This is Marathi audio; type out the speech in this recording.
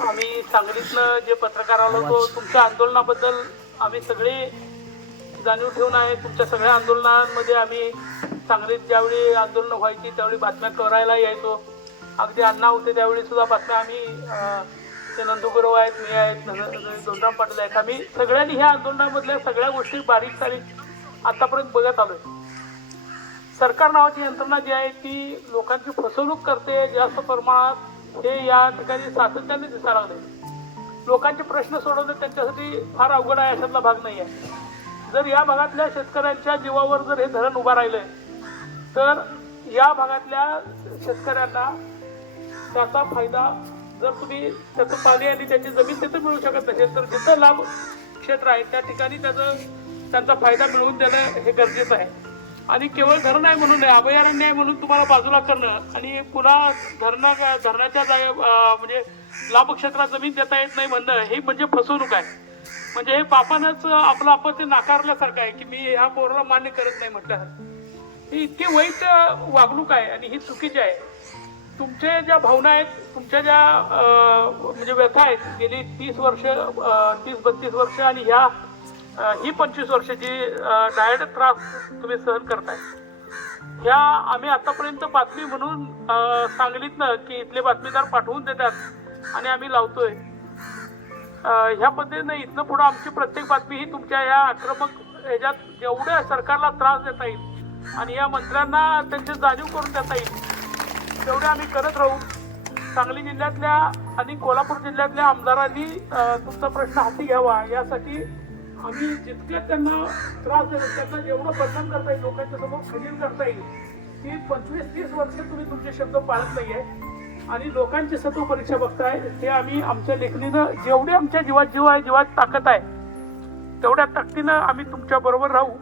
सांगलीतनं जे पत्रकार आलो होतो तुमच्या आंदोलनाबद्दल आम्ही सगळे जाणीव ठेवून आहे. तुमच्या सगळ्या आंदोलनांमध्ये आम्ही सांगलीत ज्यावेळी आंदोलनं व्हायची त्यावेळी बातम्या करायला यायचो. अगदी अण्णा होते त्यावेळी सुद्धा बातम्या आम्ही ते नंदू गुरव आहेत मी आहेत दोनराम पाटील आहेत. आम्ही सगळ्यांनी ह्या आंदोलनामधल्या सगळ्या गोष्टी बारीक सारीक आतापर्यंत बघत आलोय. सरकार नावाची यंत्रणा जी आहे ती लोकांची फसवणूक करते जास्त प्रमाणात हे या ठिकाणी सातत्याने दिसायला लागले. लोकांचे प्रश्न सोडवणे त्यांच्यासाठी फार अवघड आहे अशातला भाग नाही आहे. जर या भागातल्या शेतकऱ्यांच्या जीवावर जर हे धरण उभं राहिलं तर या भागातल्या शेतकऱ्यांना त्याचा फायदा जर तुम्ही त्याचं पाणी आणि त्याची जमीन तिथं मिळू शकत नसेल तर जिथं लाभ क्षेत्र आहे त्या ठिकाणी त्याचं त्यांचा फायदा मिळवून देणं हे गरजेचं आहे. आणि केवळ धरण आहे म्हणून नाही अभयारण्य आहे म्हणून तुम्हाला बाजूला करणं आणि पुन्हा धरणा धरणाच्या जागे म्हणजे लाभ क्षेत्रात जमीन देता येत नाही म्हणणं हे म्हणजे फसवणूक आहे. म्हणजे हे पापानंच आपलं आपण ते नाकारल्यासारखं आहे की मी ह्या पोराला मान्य करत नाही म्हटल्यासारखं. ही इतकी वाईट वागणूक आहे आणि ही चुकीची आहे. तुमच्या ज्या भावना आहेत तुमच्या ज्या म्हणजे व्यथा आहेत गेली तीस वर्ष तीस बत्तीस वर्ष आणि ह्या ही पंचवीस वर्षाची डायट त्रास तुम्ही सहन करताय. ह्या आम्ही आतापर्यंत बातमी म्हणून सांगलीतनं की इथले बातमीदार पाठवून देतात आणि आम्ही लावतोय. ह्या पद्धतीनं इथनं पुढं आमची प्रत्येक बातमी ही तुमच्या या आक्रमक ह्याच्यात जेवढ्या सरकारला त्रास देता येईल आणि या मंत्र्यांना त्यांची जाणीव करून देता येईल तेवढे आम्ही करत राहू. सांगली जिल्ह्यातल्या आणि कोल्हापूर जिल्ह्यातल्या आमदारांनी तुमचा प्रश्न हाती घ्यावा यासाठी आम्ही जितके त्यांना त्रास देतो त्यांना जेवढं बदनाम करता येईल लोकांच्या समोर खजील करता येईल ती पंचवीस तीस वर्ष तुम्ही तुमचे शब्द पाळत नाहीये. आणि लोकांची सतो परीक्षा बघताय ते आम्ही आमच्या लेखणीनं जेवढे आमच्या जीवात जीव आहे जीवात ताकद आहे तेवढ्या ताकदीनं आम्ही तुमच्या बरोबर राहू.